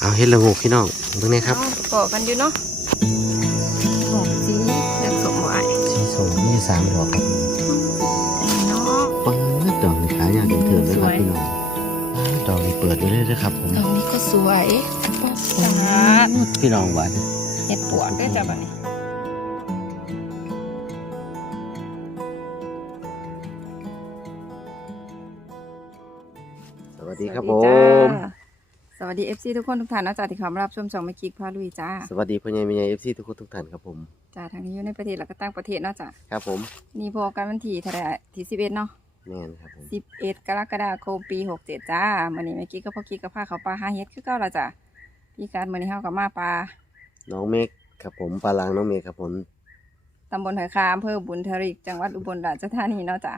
เอาเฮ็ดละงูพี่น้องเบิ่งแหนี่ครับเอาประกอบกันอยู่เนาะหกสีเลือกสมไว้สีส้มมีอยู่สามดอกครับเนาะเปิดดอกนี่ขายอย่างเถิดๆเลยครับสวยพี่น้องอ่าดอกนี่เปิดไว้เลยนะครับผมดอกนี้ก็สวยจ้าพี่น้องหวานเห็ดปวดด้วยจ้ะบัดนี้สวัสดีครับผสวัสดีมจ้าส วัสดีเอฟซีทุกคนทุกท่านนะจ๊ะที่เข้ามารับชมช่องแม่กิ๊กพาลุยจ้าสวัสดีพ่อใหญ่แม่ใหญ่เอฟซีทุกคนทุกท่านครับผมจ้าทางนี้อยู่ในประเทศแล้วก็ต่างประเทศเนาะจ้ะครับผมนี่พอกันวันที่เท่าไหร่ที่สิบเอ็ดเนาะแม่นครับผมสิบเอ็ดกรกฎาคมปีหกเจ็ดจ้ามื่อนี้แม่กิ๊กกับพ่อกิ๊กกับพาเขาปลาหาเฮ็ดคือเก่าละจ้ะพี่การมื่อนี้เฮากับมาปลาน้องเมฆครับผมปลาลางน้องเมฆครับผมตำบลหอยคาอำเภอบุญทริกจังหวัดอุบลราชธานีเนาะจ้ะ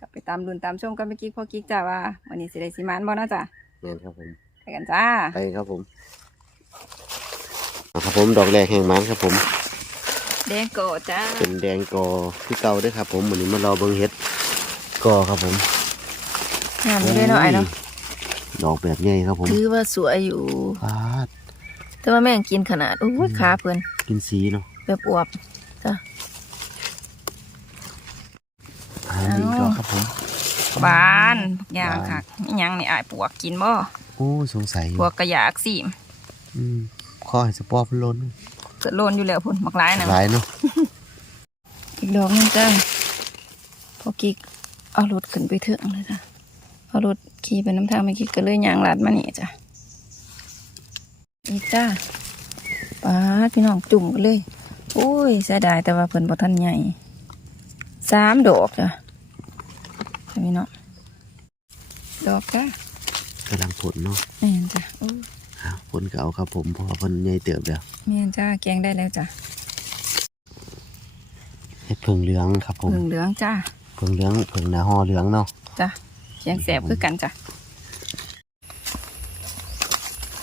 กลับไปตามดุนตามชมกันเมื่อกี้พ่อกิ๊กจ้าว่าวันนี้สิได้สิมานบ่เนาะจ้ะแม่นครับผม ไปกันจ้า ไปครับผมเอาครับผมดอกแรกแห่งมันครับผม แดงโกดจ้า เป็นแดงกอที่เก่าเด้วยครับผมวันนี้มารอเบิ่งเฮ็ดกอครับผมงามอยู่ด้วยเนาะไอ้เนาะดอกแบบใหญ่ครับผมถือว่าสวยอยู่ปาดแต่ว่าแม่งกินขนาดโอ้ยขาเพิ่นกินสีเนาะแบบอวบจ้ะอ่าอีกดอกครับผมบานอย่างค่ะอิหยังนี่อ้ายปวกกินบ่ โอ้สงสัยอยู่ปวกกระยากสิมอืมข้อให้สปอร์ตล้นเกิดโลนอยู่แล้วพุ่นมักหลายนะหลายเนาะอีกดอกหนึงจ้าพอกิ๊กเอารถขึ้นไปเถอะเลยจ้ะเอารถขี่ไปน้ำทางเมื่อกี้ก็เลยยางลัดมานี่จ้ะอีกจ้าป้าดพี่น้องจุ่มกันเลยโอ้ยเสียดายแต่ว่าเพิ่นบ่ทันใหญ่สามดอกจ้ะพี่น้องดอกจ้า กำลังผลเนาะแม่นจ้ะโอ้ยอ้าวผลก็เอาครับผมเพอผลใหญ่เติบแล้วแม่นจ้าแกงได้แล้วจ้ะเฮ็ดเพิงเหลืองครับผมเหลืองเหลืองๆจ้าเพิงเหลืองเพิงหน้าห่อเหลืองเนาะจ้ะแกงแสบคือกันจ้ะ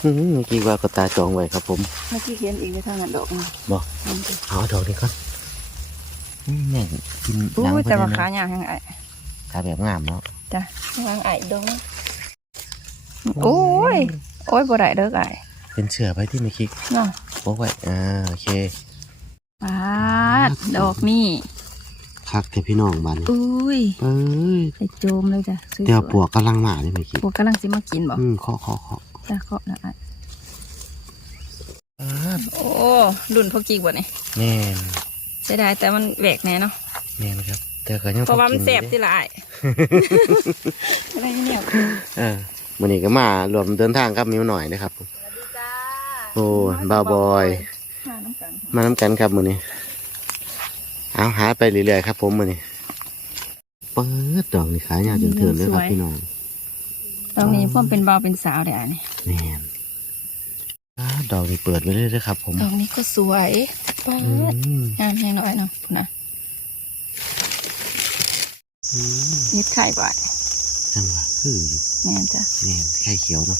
อื้อหือเมื่อกี้ว่าก็ตาจองไว้ครับผมเมื่อกี้เขียนอีกไว้เท่านั้นดอกนึงบอกเอาดอกนี้ก่อนอืมแม่งกินอู้หนังยไปแต่ว่าเลยขานะยาวยังไงขาแบบงามเนาะจ้ะวางไอ้ดง โอ้ย โอ้ยบ่ได้เด้อไอ้เป็นเชือไปที่ไม่คิดเนาะบอกไว้อ่าโอเคปาดดอกนี่คักแต่พี่น้องบัดนอุ้ยเอ้ยไปโจมเลยจ้ะสวยๆเดี๋ยวปวกกำลังมาเลยไม่คิดพวกกำลังสิมากินบ่อืมเคาะเคาะเคาะจ้ะเคาะนะไอ้อ่าโอ้รุ่นพวกกีกบ่นี่แน่นเสียดายแต่มันแหวกแน่เนาะแน่นครับแต่ก็ยังเพราะว่ามันพอแสกิบอยู่สิละไอ้อะไรเนี่ยเออ วันนี้ก็มารวมเดินทางกับมิวหน่อยนะครับจ้าโอ้ยบ่าวบอยหาน้ำกันค่ะมาน้ำกันครับมือนี้เอาหาไปเรื่อยๆครับผมมือนี้เปิดดอกนี่ขายยาวจนเถื่อนเลยครับพี่น้องตอนนี้พ่อมเป็นบ่าวเป็นสาวเดี๋ยวอันนี้แน่นอ่าดอกนี่เปิดไว้เลยนะครับ ผมดอกนี้ก็สวยปาอืดมงามแห้งน้อยเนาะพุ่นนะอืมนิดไข่บ่ายจังหวะคืออยู่ แม่นจ้ะแน่นไข่เขียวเนาะ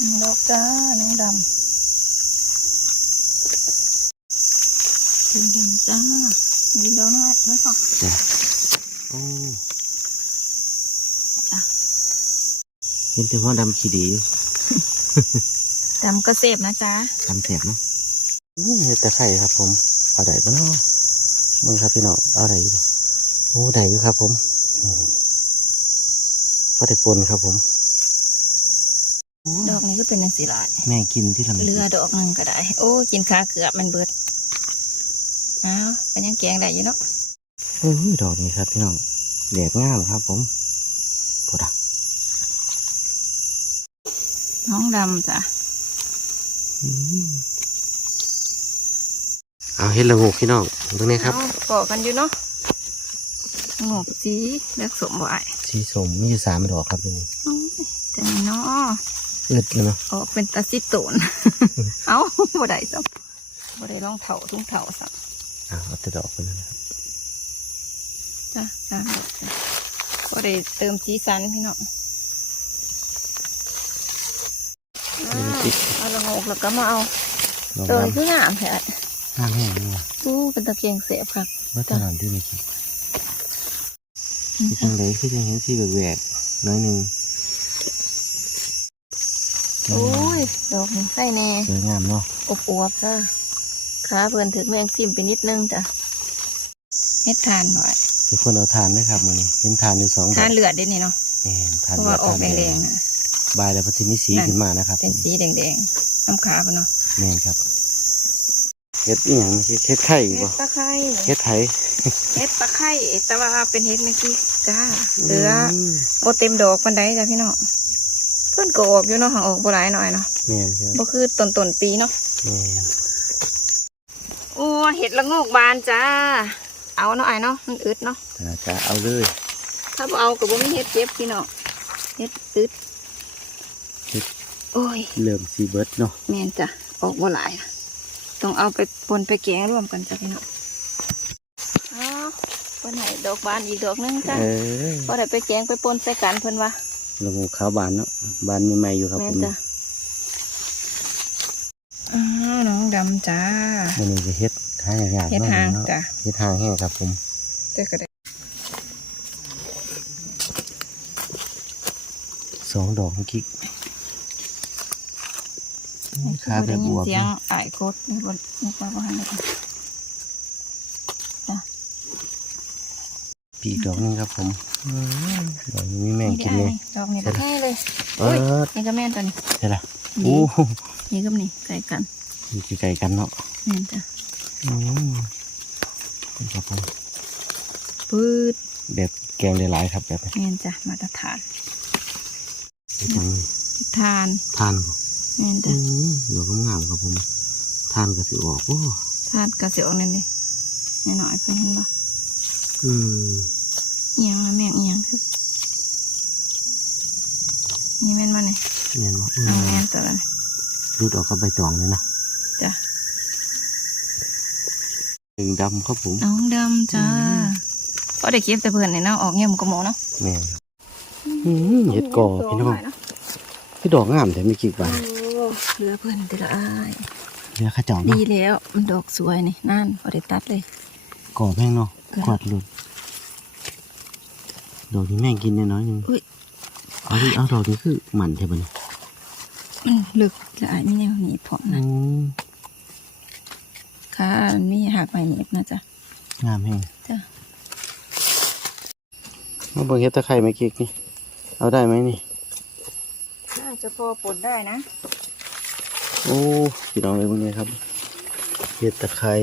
น้องดอกจ้าน้องดำน้องดำจ้ายืนดอกน้อยถอยก่อนจ้ะโอ้จ้ะเห็นแต่ว่าดำขี้ดีอยู่ดำก็เสพนะจ้าทำแสบเนาะอืมเห็ดแต่ไข่ครับ ผมเอาได้ปะเนาะมึงครับพี่น้องเอาได้อยู่บ่โอ้ได้อยู่ครับ ผมนี่ พอได้ปนครับผม ดอกนี้ก็เป็นนังสีลายแม่กินที่ลำเรือดอกหนึ่งก็ได้ โอ้กินขาเกือบมันเบิดอ้าวเป็นยังแกงได้อยู่เนาะเอ้ยดอกนี้ครับพี่น้องแดดงามครับผมพอดะน้องดำจ้ะอืมเอาเห็ดละงูพี่น้องตรงนี้ครับเอาปอกกันอยู่เนาะงอกสีเลือกสมบ่ไอ้ สีสมมีอยู่สามดอกครับที่นี่ โอ้ยแต่นี่เนาะอึดเลยเนาะออกเป็นตาซิโตน เอ้าบ่ได้ซ้ำบ่ได้รองเถาทุ่งเถาซ้ำเอาเอาแต่ดอกไปเลยนะครับจ้ะสามดอกจ้ะบ่ได้เติมสีสันพี่น้องอ้าวเอาละงกแล้วก็มาเอาดอกตัวดนี้คืองามแท้ำงามแห้งนี่ว่ะอู้เป็นตะเกียงเสียบครับว่าตอนนั้นที่ไม่ คิดที่จังเลยคือจังเห็นสีแหวกๆน้อยหนึ่งโอ้ยดอกนี้ใส่แน่สวยงามเนาะอบอวบจ้าขาเพิ่นถึงแมงซิมไปนิดนึงจ้ะเฮ็ดทานหน่อยเป็นคนเอาทานนะครับมื้อนี้เห็นทานอยู่สองดทาอนกเลือดได้นี่เนาะแม่นทานเพราะเลือว่าดออกทานแดงๆนะ บายแล้วเพอสิมีสีนั่น ขึ้นมานะครับเป็นสีแดงๆน้ำขาเพิ่นเนาะแม่นครับเฮ็ดอีหยังเฮ็ดเฮ็ดไข่เฮ็บ่ดตะไคร้เฮ็ดไถ เฮ็ดตะไคร้แต่ว่าเป็นเฮ็ดเมื่อกี้จ้าเหลือมบ่เต็มดอกปานใดจ้ะพี่น้องเพิ่นก็ออกอยู่เนาะห่างออกบ่หลายหน่อยเนาะแม่นครับบ่คือต้นต้นๆปีเนาะแม่นโอ้เห็ดละโงกบานจ้า เอาเนาะไอ้เนาะมันอึดเนาะอาจะเอาเลยถ้าบ่เอาก็บ่มีเห็ดเจ็บพี่น้องเห็ดอึดโอ้ยเริ่มสีเบิดเนาะแม่นจ้ะออกบ่หลายนะต้องเอาไปปนไปแกงร่วมกันจ้ะพี่น้องเอาเพิ่นให้ดอกบานอีกดอกหนึงจ้ะเออพอได้ไปแกงไปปนใส่กันเพิ่นว่าลงขาวบานเนาะบานใหม่ๆอยู่ครับแม่ผนมจ้ะอ้าวน้องดำจ้ามันนี้จะเฮ็ดหางยากๆเฮ็ดเนาะหางเนาะจ้ะเฮ็ดหางแห้งครับผมเจ้าก็ได้สองดอกเมื่อกี้ขาแบบบวบเสียงเนาะอ้ายโคตรนี่บ่นี่บ่บ่หันเลยจ้ะ ปีกดอกหนึงครับผมอืมดอกนี้มีแมงกินเลยดอกนี้ตะแค่เลยเอโอ้ยอนี่ก็แม่นตัวนี้ใช่ละนี่โอ้โหนี่ก็นี่ไก่กันอยู่ไกลๆกันเนาะแม่นจ้ะอืมนี่ครับผมปืดแบบแกงหลายๆครับแบบนี้แม่นจ้ะมาตรฐานเฮ็ดหยังนี่ทานทานบ่แม่นอืจ้ะมดอกงามๆครับผมทานก็สิออกโอ้ทานกระเสียวนั่นดิแน่หน่อยเพิ่นเห็นบ่ อืมเอียงนะแม่งเอียงคือนี่แม่นมาเนี่ยแม่นบ่อืเอามแม่นตัวละนี่รูดออกกับใบตองเลยนะจ้ะหนึ่งดำครับผมน้องดำจ้าพอได้เก็บแต่เพื่อนเนี่ยเนาะออกเงี้ยมันก็หมอเนาะแม่นครับอืมเห็ดก่อพี่น้องพี่ดอกงามแต่ไม่กี่ใบโอ้เหลือเพื่อนแต่ละอายเรือข้าเจ้าดีเนาะแล้วมันดอกสวยนี่นั่นพอได้ตัดเลย ก่อแม่งเนาะค่ะกวาดหลุดดอกนี้แม่งกินน้อยๆหนึงอุ้ยเอาดิเอาดอกนี้คือหมันใช่ปะเนี่ยมันลึกจะอายมีแนวหนีบพร้อมอืนะมค่ะนี่หักใบหนีบนะจ๊ะงามแห้งจ้ะมาเบิ่งเห็ดตะไคร้เมื่อกี้นี่ เอาได้ไหมนี่ น่าจะพอปนได้นะ โอ้พี่น้องเลยพวกนี้ครับเห็ดตะไคร้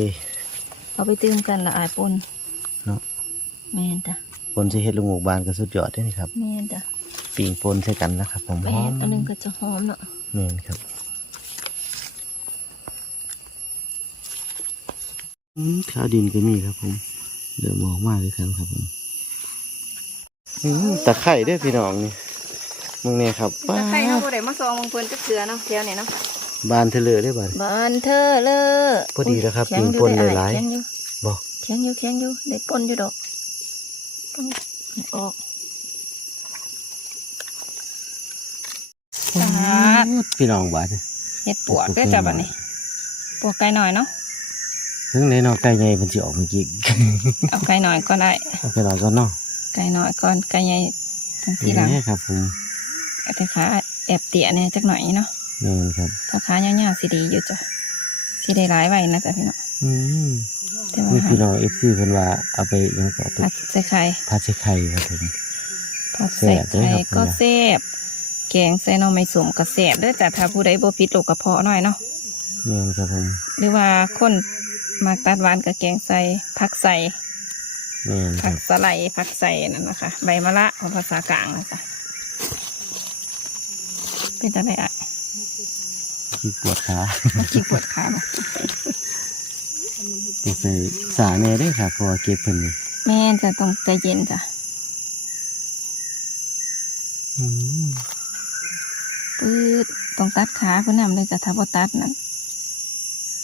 เอาไปตื้มกันละอายปนเนาะแม่นจ้ะปนสิเห็ดลูกหมูกบานก็สุดยอดเด้นี่ครับแม่นจ้ะปิ่งปนใส่กันนะครับผมไปหอเฮ็ดมอันหนึงก็จะหอมเนาะแม่นครับอืมข้าวดินก็มีครับผม เดี๋ยวมองมากเลยกันครับผมอืมตะไคร้เด้วยพี่น้องนี่มึงเนี่ยครับป้าตะไคร้เนาะดบ่ได้มาซองมึงเพิ่นจักเทื่อเนาะแถวนี้เนาะ บานเทเลอได้บ้านบ้านเธอเลอพอดีแล้วครับแข็งอปิ่งปนได้หลายๆแข็งอยู่บอกแข็งอยู่แข็งอยู่ได้ปนอยู่ดอกต้องออกจ้าพี่น้องบาดเฮ็ดปวกได้อจ้ะบัดนี้ปวกไก่หน่อยเนาะถึงในนอกไก่ใหญ่มันจะออกเมื่อกี้เอาไก่หน่อยก็ได้เอาไปรอก่อนเนาะไก่หน่อยก่อนไก่ใหญ่ทั้งทีหลังนี่ครับผมแต่ขาแอบเตี้ยแน่จักหน่อยเนาะ นี่ครับถ้าขายาวๆสิดีอยู่จ้ะสิได้หลายไว้นะจ๊ะพี่น้องอืมแต่ว่ามีหาพี่น้องเอฟซีเพิ่นว่าเอาไปยังเกาะตุผัดใส่ไข่พาใส่ไข่ครับผม ผัดใส่แซ่บเด้อไข่ครับ ก็แซ่บแกงใส่หน่อไม้สมก็แซ่บเด้อจ้ะถ้าผู้ใดบ่ผิดโรคกระเพาะหน่อยเนาะนี่ครับผมหรือว่าคนมักตัดหวานกับแกงใส่ผักใส่นี่คผัรักบสไลด์ผักใส่นั่นนะคะใบมะระของภาษากลางนะจ๊ะเป็นจังไดอะ ที่ปวดขามันขี้ปวดขาบ่ต้องใส่สาแน่เด้อครับเพราะว่าเก็บเพิ่นนี่แม่นจะต้องใจเย็นจ้ะอืมปืดต้องตัดขาเพื่อนำเลยจ้ะถ้าบ่ตัดนั่น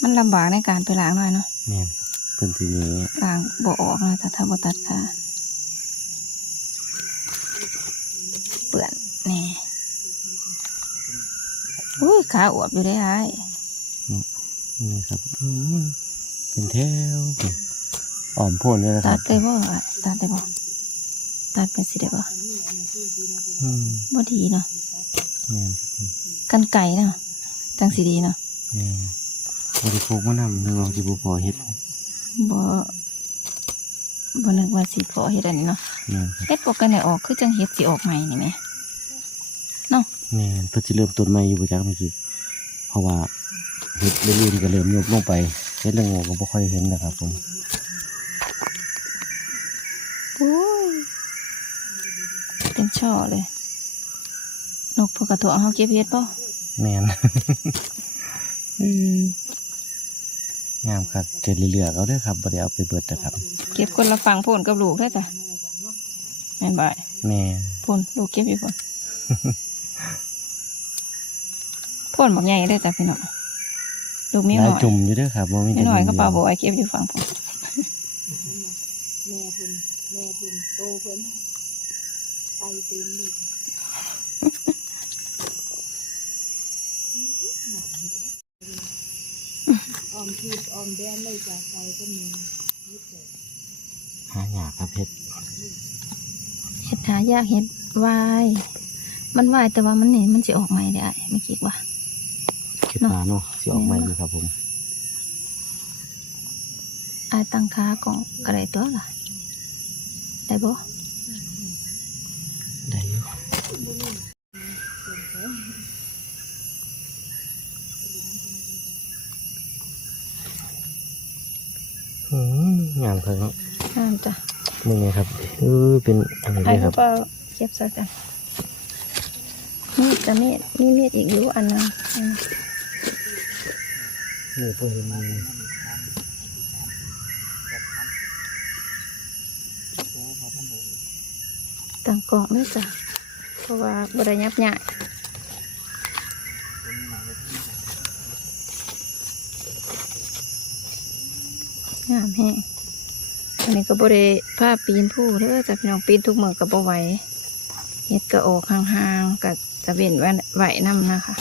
มันลำบากในการไปล้างหน่อยเนาะแม่นครับเพิ่นสิหนี้ล้างบ่ออกนะแต่ถ้าบ่ตัดขาเปื่อนนี่ อุ้ยขาอวบอยู่ได้ไอ้ายนี่ครับอืมเป็นแถวเป็นอ้อมโพ่นเลยนะคตัรัดบได้บ่อ้ายตัดได้บ่ตัดเป็นสิได้บ่อืมบ่ดีเนาะแม่นกันไก่เนาะจังสีดีเนาะนี่บริโภคมะนำนึกว่าสิบ่พอเฮ็ดบ่บ่นึกว่าสิพอเฮ็ดอันนี้เนาะแม่นครับเฮ็ดปกกันได้ออกคือจังเฮ็ดสิออกใหม่นี่แหมเนาะ แม่นเพิ่นสิเริ่มต้นใหม่อยู่บ่จักเมื่อกี้เพราะว่าเฮ็ดเรื่อยๆก็เริ่มยกลงไปเฮ็ดละโงกก็บ่ค่อยเห็นนะครับผมโอ้ยเป็นช่อเลย นกพวกกระตัวเฮาเก็บเฮ็ดป่ะแม่น อืมงามครับเก็บเรื่อยๆเอาเด้อครับบ่ได้เอาไปเบิดนะครับ เก็บคนละฝั่งพ่นกับลูกได้อจ้ะแม่นบ่ายแม่ พ่นลูกเก็บอยู่พ่น พ่นบักใหญ่ได้อจ้ะพี่น้องลูกมีหหลาน่ยอยจุ่มอยู่เด้อครับบ่มีมีแต่หน่อยก็จุ่มปลาเดีบ่ยวอยเก็บอยู่ฝั่งพ่นแม่เพิ่นแม่เพิ่นโตเพิ่นไปเต็มเลยออมทีออมแดนเลยจ้ะไปก็มีนิดเดียวหายากครับเฮ็ดเฮ็ดหายากเฮ็ดวายมันวายแต่ว่ามันนี่มันสิออกใหม่ได้อ้ายไม่คิ ดว่าคิดว่าเนาะสิออกใหม่อยู่ครับผมอายตั้งค้ากล่องกระไรตัวล่ะ ได้บ่ได้อยู่อืมงามครับเนาะงามจ้ะนี่ไงครับเออเป็นอันนี้ไอ้เลยคกรัระบเป๋าเก็บใส่กันมีดจะมีดมีมีดอีกอยู่อันหนึงอืม นี่พอเห็นมันตั้งกล่องด้วยจ้ะเพราะว่าบริยับยากงามแฮงอันนี้ก็บริผ้าปีนผู้เด้อจะพี่น้องปีนทุกเมือกับบ่ไหวเฮ็ดก็ออกห่างๆก็จะเว้นไว้ไหวน้ำนะคะ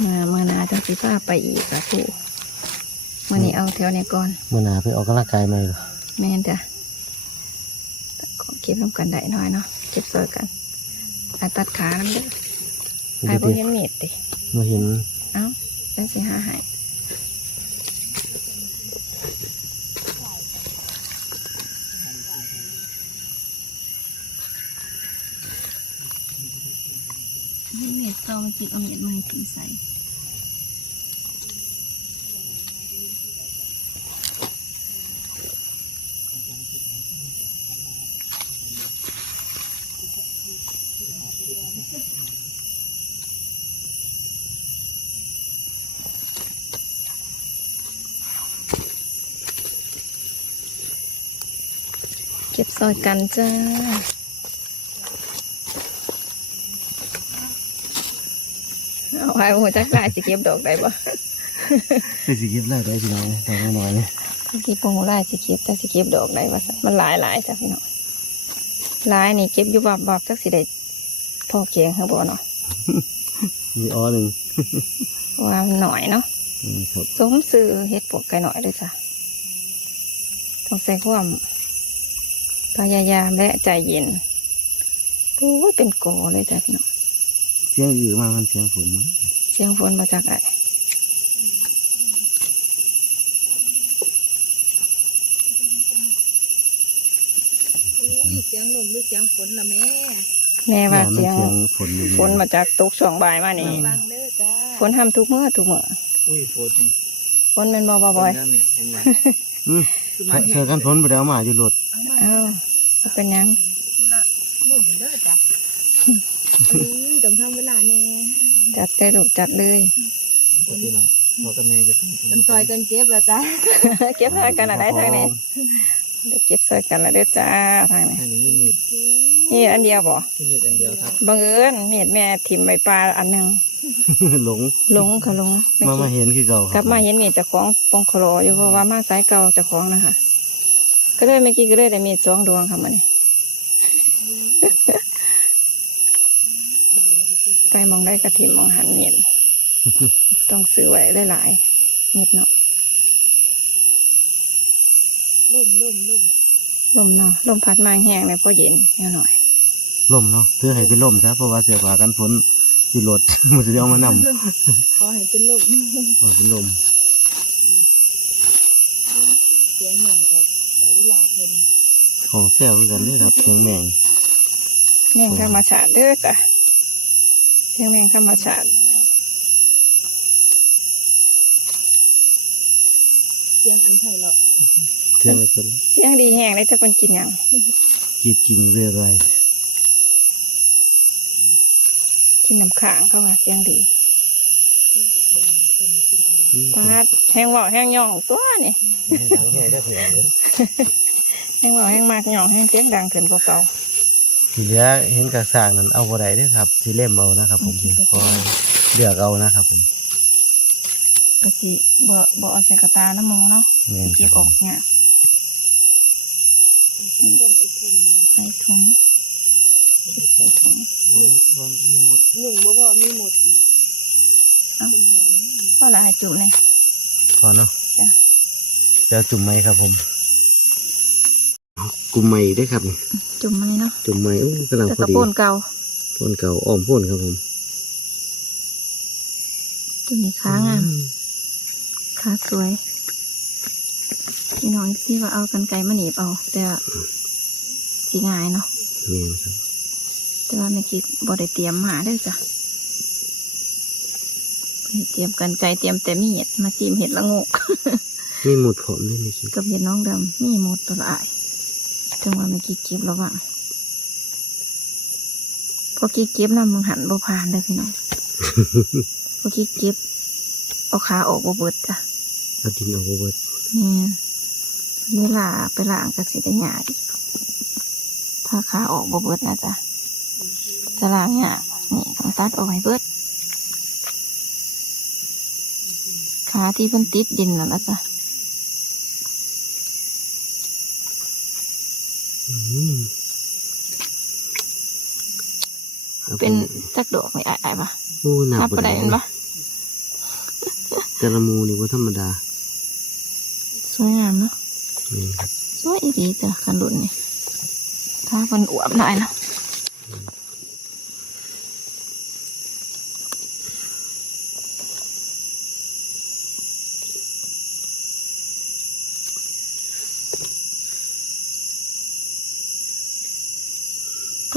เมื่อเมื่อหนาจังสิผ้าไปอีกค่ะผู้มื่อนี้เอาแถวนี้ก่อนเมื่อหนาไปออกกำลังกายมาเหรอแม่นจ้ะแต่ขอเก็บน้ำกันได้หน่อยเนาะเก็บซอยกันอาตัดขาน้ำเด้อไอ้บ่เห็นมีดติเมื่อเห็นเอ้าแล้วสิหาให้นี่ เม็ดโตมาจิกเอาเม็ดมาให้กินใส่เก็บซอยกันจ้า เอาไว้หัวจักได้สิเก็บดอกได้บ่เป็นสีเก็บไล่ได้พี่น้องตอนน้อยๆเนี่ยเมื่อกี้ปงหัวลายสิเก็บแต่สิเก็บดอกได้ว่าซั่นมันหลายหลายจ้ะพี่น้องหลายนี่เก็บอยู่บับบับจักสิได้พอเคียงข้างบนเนาะมีอ้อหนึ่งว่ามันหน่อยเนาะอืมครับสมซื้อเฮ็ดปวกไก่หน่อยเลยจ้ะต้องใส่ความพยายามและใจเย็นโอ้ยเป็นโกอเลยจ้ะพี่น้องเสียงอื่นมามันเสียงฝนมั้งเสียงฝนมาจากไหนอุ้ยเสียงลมหรือเสียงฝนละแม่ แม่ว่ามันเสียงฝนอยู่ฝนมาจากตกช่วงบ่ายมานี่ฟังเด้อจ้าฝนทำทุกเมื่อทุกเมื่ออุ้ยฝนฝนเป็นบ่บ่อยนั่นเนี่ยผมว่าอืมคือมันเจอกันฝนไปแล้วมาอยู่รถเอามาๆอ้าวบ่เป็นหยัง คุละมุ่นเด้อจ้ะเอ้ยต้องทำเวลาแน่จัดได้ลูกจัดเลยพี่น้องพ่อกับแม่จะฟังมันซอยกันเจ็บละจ้าเก็บซอยกันอะไรทางนี้เดี๋ยวเก็บซอยกันละเด้อจ้าทางนี้อันนี้มีมีดนี่อันเดียวบ่ที่มีดอันเดียวครับบังเอิญมีดแม่ถิ่มใบปลาอันหนึงหลงหลงค่ะหลงไม่มาคิมาดเห็นคือเก่ากลับมาเห็นมีดเจ้าของปองโคลออยู่เพราะว่ามาสายเก่าเจ้าของนะคะก็เลยเมื่อกี้ก็เลยได้มีดสองดวงค่ะมันนี่ ไปมองได้กระถิ่มมองหันมีดต้องซื้อไว้หลายๆนิดหน่อยล่มล่มล่มลมเนาะลมพัดมาแห้งเลยพอเย็นนิดหน่อยล่มเนาะเพื่อให้เป็นล่มซะเพราะว่าเสียผ้ากันฝนอยู่รถมันจะเอามานขอให้เป็นลมำเอาเป็นลมเสียงหนึ่งกับเดี๋ยวเวลาเพิ่นของแซวคือกันนี่ครับเสียงแมงแมงธรรมชาติเด้อจ้ะ เสียงแมงธรรมชาติเสียงอันไพเราะเสียงเป็นเสียงดีแห้งเลยจะเป็นกินหยังกีดกินเรื่อยกินน้ำขางเขาว่าเสียงดีเป็นเป็นอันๆอืมปาดแห้งเว่าแห้งย่องตัวนี่หลังแห้งได้เพียงเลยแห้งเว่าแห้งมากย่องแห้งเสียงดังขึ้นกว่าเก่า ทีเหลือเห็นกระสางนั้นเอาบ่ได้เด้อครับสิเล่มเอานะครับผมสิคอยเลือกเอานะครับผมก็สิบ่บ่เอาใส่กระตาน้ำมูเนาะแม่นคเก็รับบอผอกมเนี่ยเป็นลมไอ้เพิ่นเนี่ยใส่ถุงใส่ถุงวันวันนี้หมดหนุ่มบ่พอมีหมดอีกเอ้าเป็นหอมมากพ่อละให้จุ่มเลยพอเนาะจ้ะเดี๋ยวจุ่มไม้ครับผม กุมไม้ได้อครับนี่จุ่มมันนี่เนาะจุ่มไม้อู้กำลังแต่พกอระดีโปนเก่าพ่นเก่าอ้อมพ่นครับผมจุ่มนี่ขางามขาสวยพี่น้องซี่ว่าเอากันไกลมาหนีบเอา แต่สีง่ายเนาะแม่นครับแต่ว่าไม่คิดบ่ได้เตรียมมาเด้อจ้ะบ่ได้เตรียมกันไกลเตรียมแต่มีเห็ดมาจิ้มเห็ดละโงก มีหมดผมได้ไหมคิดกับเห็ดน้องดำมีหมดตัวละอาย ถึงว่าไม่คิดเก็บระวังพอคิดเก็บนะมึงหันบ่ผ่านเลยพี่น้องพอคิดเก็บเอาขาออกบ่เบิดจ้ะเอาดินเอาเบิดนี่เวลาไปล้างก็สิได้ยากอีกถ้าขาออกบ่เบิดนะจ๊ะจะล้างยากนี่ต้องตัดออกให้เบิดขาที่เพิ่นติดดินนั่นละจ้ะ อืมครับ เป็นผมจักดอกไม่อายๆปะโอ้หนักนับบ่บ่ได้ได้เห็นปะแต่ละมูนี่ว่าธรรมดา สวยงามเนาะนี่ครับสวยอีดีจ้ะคันรุ่นนี่ถ้ามันอวบได้นะ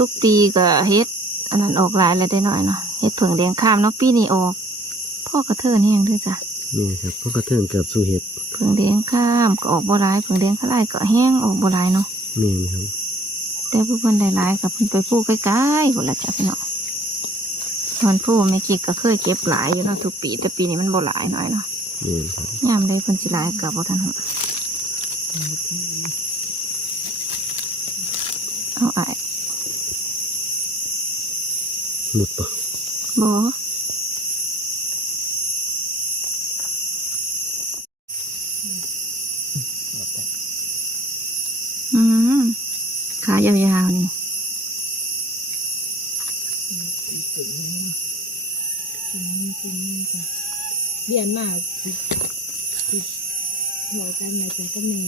ทุกปีก็เฮ็ด อันนั้นออกหลายเลยได้หน่อยเนาะเฮ็ดเผิงแดงข้ามเนาะปีนี้ออกพ่อกระเทินแห้งด้วยจ้ะนี่ครับพวกกระเทิงเกือบสู่เห็ดเผิงแดงข้ามก็ออกบ่หลายเผิงแดงข้าไล่ก็แห้งออกบ่หลายเนาะนี่ครับแต่ผู้เพิ่นหลายๆกับเพิ่นไปปลูกใกล้ๆพุ่นละจ้ะพี่น้องตอนผู้ไม่คิดก็เคยเก็บหลายอยู่เนาะทุกปี แต่ปีนี้มันบ่หลายหน่อยเนาะนี่ครับยามใดเพิ่นสิหลายก็บ่ทันหดเอาอ้าย หมดปะบ่อืม ขายาวๆนี่เรียนมากหัวกันนะจ๊ะก็แม่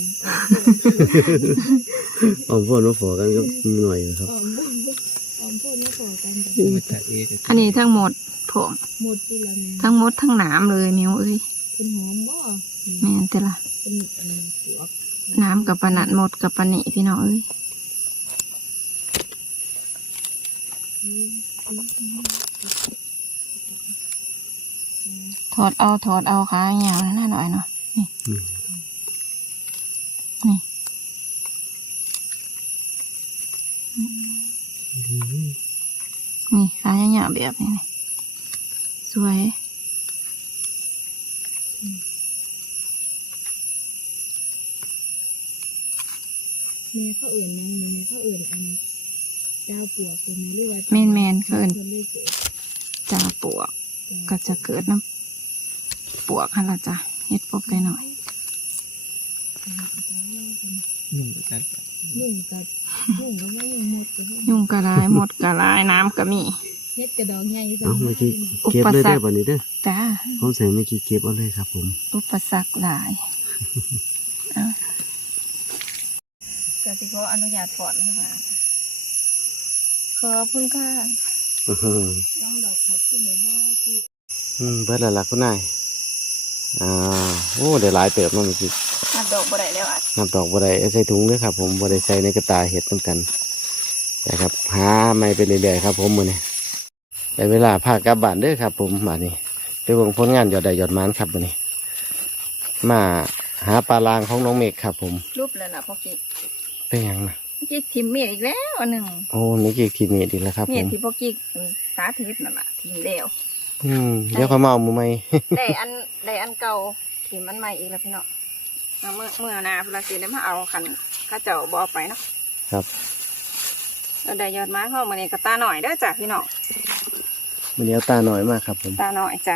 อ้อมพ่อนมาฝอกันก็หน่อยนะครับออมบุ้มอ พูดไม่พอกันจ้ะมาจากเอกอันนี้ทั้งหมดผมหมดที่ละแม่ทั้งหมดทั้งหนามเลยมิวเอ้ยเป็นหอมบ่แม่นแต่ละเป็นอันปวกน้ำกับปะนัดหมดกับปะนิพี่น้องเอ้ยถอดเอาถอดเอาขาเหยาวน่าหน่อยเนาะนี่อืมนี่ นี่ขาเหยาวๆ แบบนี้นี่สวย แม่เขาเอื่นยังแม่เขาเอื่นอันดาวปวกเป็นไหมหรือว่าแม่นแมนๆเขาเอินคนได้เกิดจ่าปวก ก็จะเกิดน้ำปวกค่ะละจ้ะเฮ็ดปบได้หน่อยนุ่มกันยุ่งกับยุ่งกับว่ายุ่งหมดกับยุงกระลายหมดกระลายน้ำก็มี เฮ็ดกระดองใหญ่เอาเมื่อกี้อุเก็บปเลยสรได้รคป่ะนี้เด้อจ้าผมใส่เมื่อกี้เก็บเอาเลยครับ ผม อุปสรรคหลายเอาก็สิขออนุญาตถอนค่ะขอบคุณค่ะอื้อหือต้องดอกขับที่ไหนบ้างคืออืมเบิดแล้วล่ะคุณนายอ่าโอ้ได้หลายเติบเนาะเมื่อกี้นับดอกบ่ได้แล้วอะนับดอกบ่ได้เอาใส่ถุงเด้อครับ ผมบ่ได้ใส่ในกระตาเห็ดนํกันแต่ครับหาไม่ไปเรื่อยๆครับ ผมมื้อนี้ ได้เวลาพากลับบ้านเด้อครับ ผมมานี่ไปเบิ่งผลงานยอดได้ยอดหมานครับมื้อนี้ มาหาปลาลางของน้องเมฆครับ ผมรูปแล้วล่ะพ่อกิ๊กเป็นหยังนะพ่อกิ๊กทิมเมียอีกแล้วอันหนึ่งโอ้นี่กี่ทีเมดอีกแล้วครับเมีผยมที่พ่อกิ๊กสาธิตนั่นล่ะทิมแล้วอืมเดี๋ยวเขามาเอามือไหม ได้อันได้อันเก่าทิมอันใหม่อีกแล้วพี่น้องเอาเมื่อเมื่อหนาเวลาสิได้มาเอาคันข้าเจ้าบเอาไปเนาะครับเราได้ยอดไม้เข้ามาในกระตาหน่อยเด้อจ้ะพี่น้อง มันเดียวตาหน่อยมากครับผมตาหน่อยจ้ะ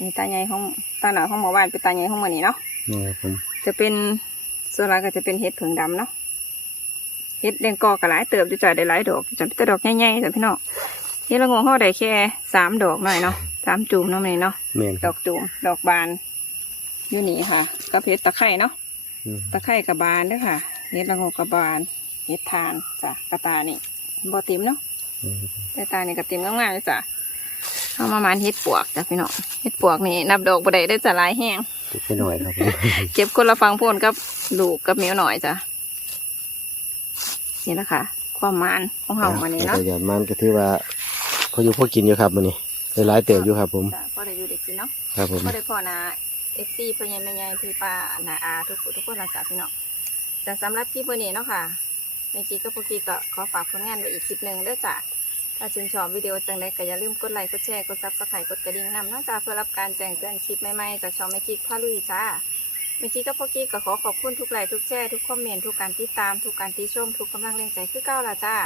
นี่ตาใหญ่ของตาหน่อยของหมู่บ้านเป็นตาใหญ่ของมันนี่เนาะนี่ครับผมจะเป็นส่วนหลายก็จะเป็นเห็ดเผิงดำเนาะเห็ดแดงกอกระหลายเติบจะจ่ายได้หลายดอกจะเป็นแต่ดอกใหญ่ๆจ้ะพี่น้องเห็ดละงงเขาได้แค่สามดอกหน่อยเนาะสามจูมเนาะมันนี่เนาะแม่นดครัอบกจูมดอกบานอยู่นี่ค่ะกับเห็ดตะไคร่เนาะอืมตะไคร่กับบานเด้วยค่ะเห็ดละงงกับบานเห็ดทานจ้ะกระตานี่บอติมเนาะอืมแต่ตานี่กระติมงามๆเลยจ้ะ เอามาหมานเห็ดปวกจ้ะพี่น้องเห็ดปวกนี่นับดอกบ่ได้ได้อจะหลายแห้งติดไปหน่อยครับผมเก็บคนละฟังโพนกับลูกกับเหมียวหน่อยจ้ะนี่แหละค่ะความหมานของเฮาวันนี้เนาะแต่ยอดมันก็ถือว่าพออยู่พอกินอยู่ครับมื้อนี้ได้หลายเติบอยู่ครับ ผมจ้ะพอได้อยู่ได้กินเนาะครับผมพอได้พอนะเอฟซีพ่อใหญ่แม่ใหญ่พี่ป้านาอาทุกคนทุกคนละจ้ะพี่น้องแต่สำหรับคลิปวันนี้เนาะค่ะเมื่อกี้ก็พอกี้ก็ขอฝากผลงานไว้อีกคลิปหนึ่งเด้อจ้ะ ถ้าชื่นชอบวิดีโอจังใดก็อย่าลืมกดไลค์ กดแชร์ กดซับสไครต์กดกระดิ่งนำเนาะจ้ะเพื่อรับการแจ้งเตือนคลิปใหม่ๆจากช่องแม่กิ๊กพาลุยจ้าเมื่อกี้ก็พอกี้ก็ขอขอบคุณทุกไลค์ทุกแชร์ทุกคอมเมนต์ทุกการติดตามทุกการติชมทุกกำลังแรงใจคือเก้าละจ้า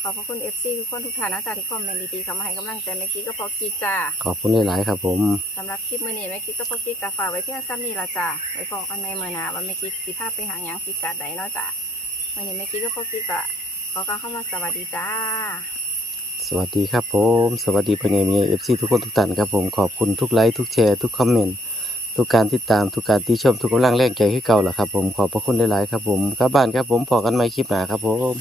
ขอบพระคุณเอฟซีทุกคนทุกท่านนะจ้าที่คอมเมนต์ดีๆเข้ามาให้กำลังใจเมื่อกี้ก็พอกี้จ้าขอบคุณหลายๆครับผมสำหรับคลิปมื้อนี้เมื่อกี้ก็พอกี้ก็ฝากไว้เพียงซ้ำนี้ละจ้าไว้พอกันในมื้อหน้าว่าเมื่อกี้สิพาไปหาหยังพิกัดใดเนาะจ้าวันนี้เมื่อกี้ก็พอกี้ก็ขอกล่าวเข้ามาสวัสดีจ้า สวัสดีครับผม สวัสดีพ่อใหญ่เมีย FC ทุกคนทุกท่านครับผมขอบคุณทุกไลค์ทุกแชร์ทุกคอมเมนต์ทุกการติดตามทุกการติชมทุกกำลังแรงใจให้เก่าแหละครับผมขอบพระคุณหลายๆครับผมครับบ้านครับผมพอกันไหม่คลิปหนาครับผม